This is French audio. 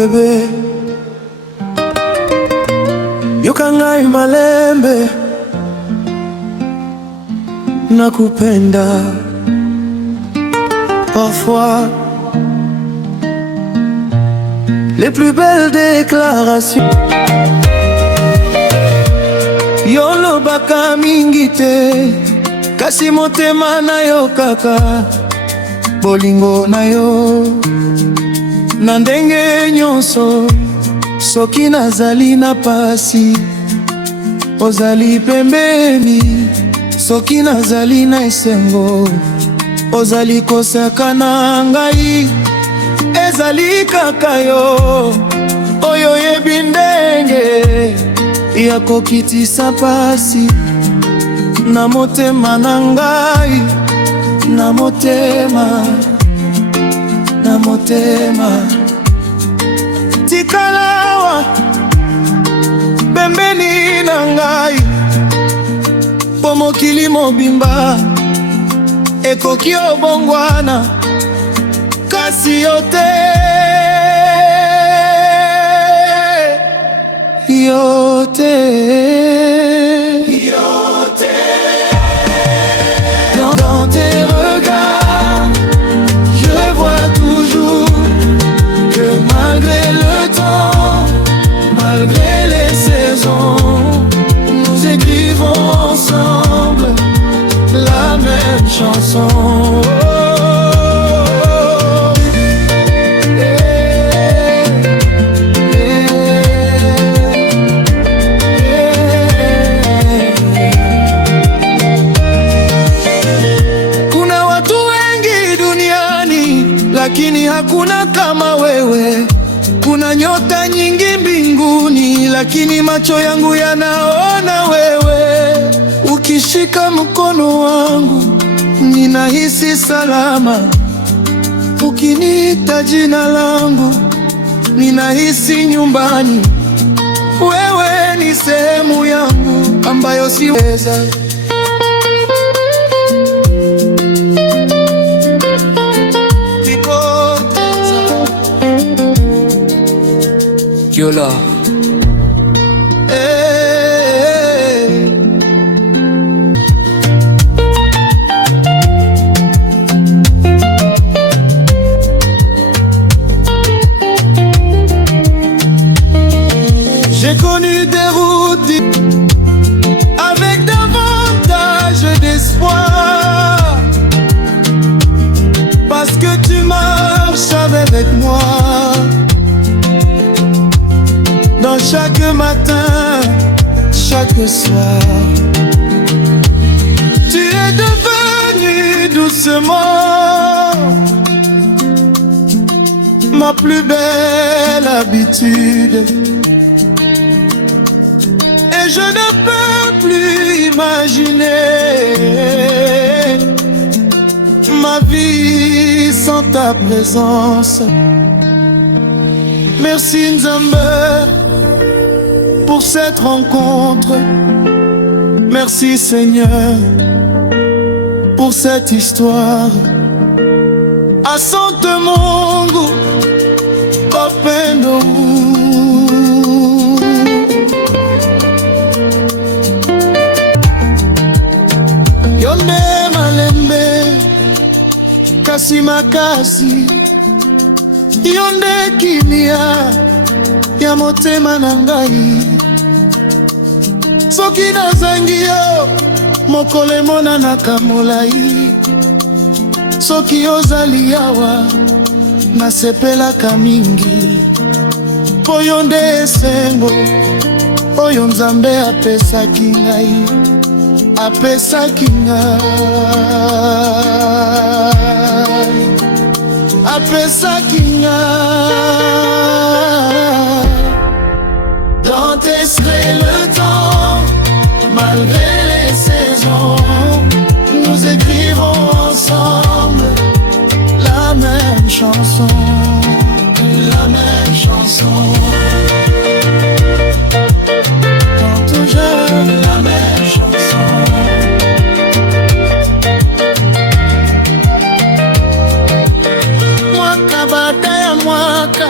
bébé, yoka ngai malembe, nakupenda. Parfois, les plus belles déclarations yolobaka mingi te, kasi motema na yo kaka, bolingo na yo na ndenge nyonso. Soki nazali na pasi, ozali pembeni. Soki nazali na esengo, ozali kosaka na ngai. Ezali kaka yo oyo yebi ndenge ya kokitisa pasi na motema na ngai, na motema, na motema. Tikalawa pembeni na ngai, po mokili mobimba ekoki obongwana, kasi yo te, yo te, yo te. Dans tes regards, je vois toujours que malgré le temps, malgré les saisons, nous écrivons ensemble la même chanson. Kuna watu wengi duniani, lakini hakuna kama wewe. Kuna nyota nyingi mbinguni, lakini macho yangu yanaona wewe. Ukishika mkono wangu, ninahisi salama. Ukiniita jina langu, ninahisi nyumbani. Wewe ni sehemu yangu ambayo siweza kupoteza. Yola. J'ai connu des routes avec davantage d'espoir, parce que tu marches avec moi dans chaque matin, chaque soir. Tu es devenu doucement ma plus belle habitude. Et je ne peux plus imaginer ma vie sans ta présence. Merci Nzambe pour cette rencontre. Merci Seigneur pour cette histoire. Asante Mungu upendo. Yonde malembe kasi makasi, yonde kimia ya motema na ngai. Soki nazangi yo mokolo emonanaka molai. Soki ozali awa nasepelaka mingi, po yonde esengo oyo Nzambe apesaki ngai, apesaki ngai, apesaki ngai. Dans tes traits le temps, malgré les saisons, nous écrivons ensemble la même chanson, la même chanson. Quand tout jeune, la même chanson. Mwaka baada ya mwaka